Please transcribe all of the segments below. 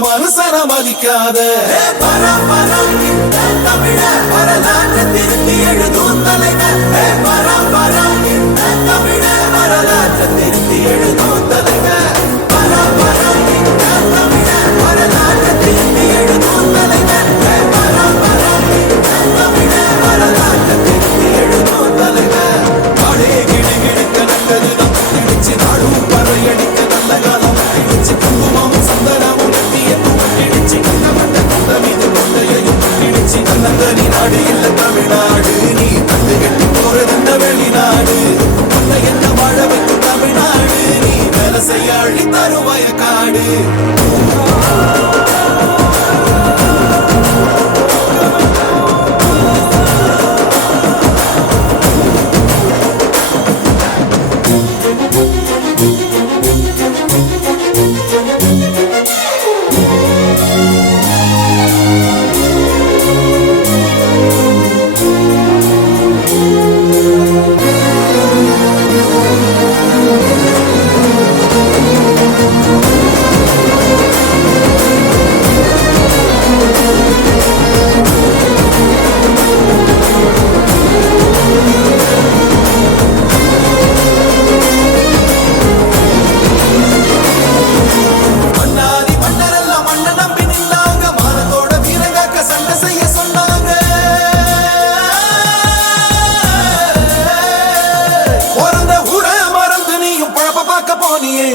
மனுஷன மதிக்காத தமிழ வரலாற்று திருத்தி எழுதும் தலைவர் தமிழ வரலாற்று திருத்தி எழுதும் தலைவர் தமிழ வரலாற்று திருத்தி எழுதும் தலைவர் தமிழ வரலாற்று திருத்தி எழுதும் தலைவர் காடே கிடு கிடுக்க நல்லதுதான் இடிச்சு நாடும் பறையடிக்க நல்ல காலம் இடிச்சு குங்குமம் சந்தனமும் இடிச்சு கண்ட கொண்ட மீது கொண்டையையும் இடிச்சு தன்னந்தனி நாடு இல்ல தமிழ்நாடு நீ தண்டு கட்டி போறதென்ன வெளிநாடு உன்னை என்ன வாழ வைக்கும் தமிழ்நாடு நீ வேலை செய்ய அழி தருவாய காடு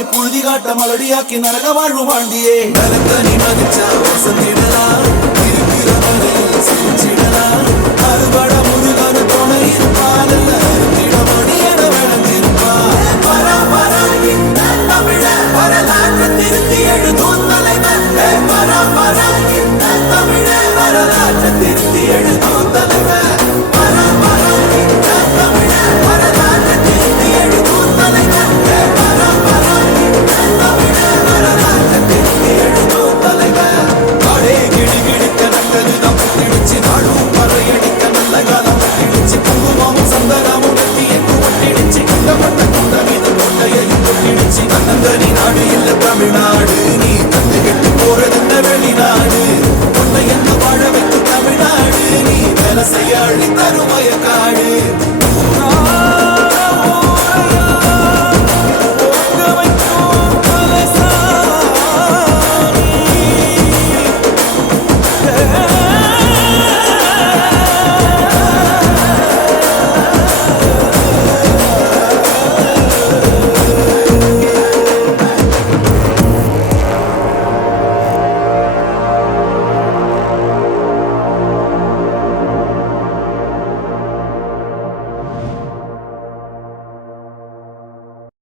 புழுதி காட்ட மலடியாக்கி நரக வாழ்வு வாழ்ந்தியே நலத்தனி மதிச்சா வசந்திடலாம் இருக்கிற வரையில் சிரிச்சிடலாம் அறுபட முருகான துணை இருப்பால் அறுத்திடமணி என விளங்கிருப்பார் தமிழ வரலாற்று திருத்தி எழுதும் தலைவர் தமிழ வரலாற்று திருத்தி எழுதும் தலைவர் தமிழ வரலாற்று திருத்தி எழுதும் தலைவர் நாடு இல்ல தமிழ்நாடு நீ தந்து கட்டி போறதென்ன வெளிநாடு உன்னை என்ன வாழ வைக்கும் தமிழ்நாடு நீ வேலை செய்ய அழி தருவாய காடு